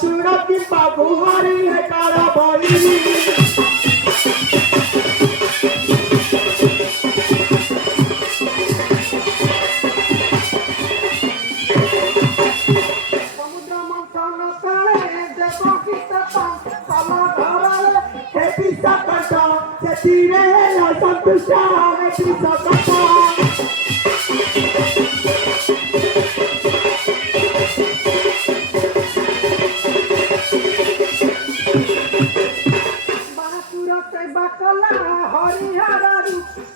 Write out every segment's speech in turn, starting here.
सुरती बाबू हरी है काला बोली समुद्र मंथन करे देखो कितना कला धराले हे पिसा कटा से तीरे ला संतुष्टा हे पिसा कटा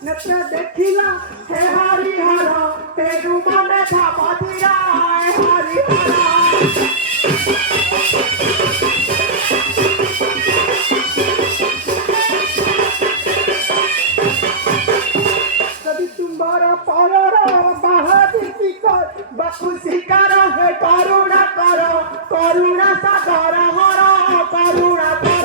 नेत्र देखिला हे हरिहर तेरु मने भाबदिरा हरिहर कभी तुम्हार परर बाहरी कर बाकु शिकार हे करुणा कर करुणा सागर हर करुणा कर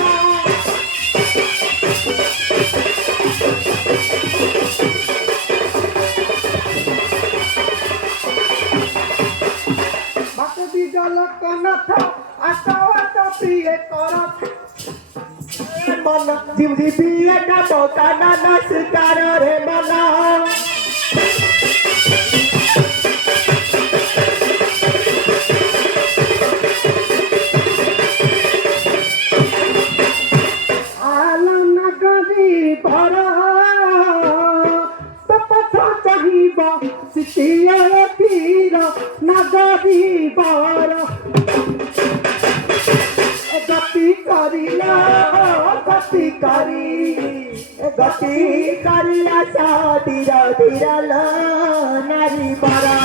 मन जिमदी पिए का बोका ना नस्कार रे मना आलम नगरी भर तपथ चाहिब सिटिया तीर नगरी भर गति करिया सा धीरा धीरा ल नारी बरा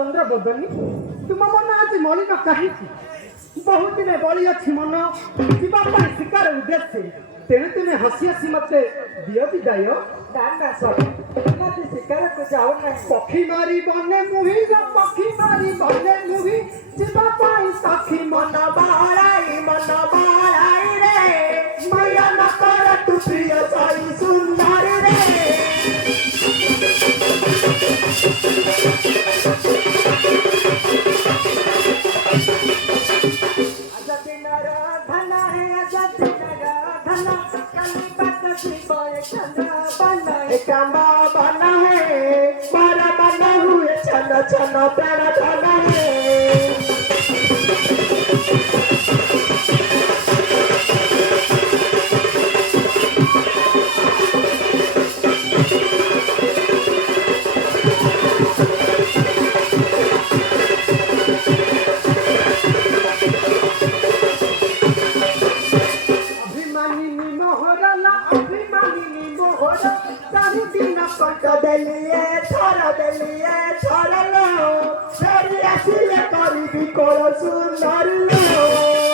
चंद्र बदनी तुम मन आज मलिन कहीं बहुत दिन बड़ी अच्छी मन जीवा शिकार उद्देश्य तेरे तुमने हसी हसी मत दियो विदाय ना सॉरी मत शिकार को जाओ ना पक्षी मारी बने मुही पक्षी मारी बने मुही जीवा पाई सखी मन बाड़ाई रे मैया न कर तू प्रिय साई सुंदर रे कामा बना है बारा बना हुए छन छन प्यारा बना है देलिए छोड़ लो फेरी आसिले करी भी कोलो सुंदर लो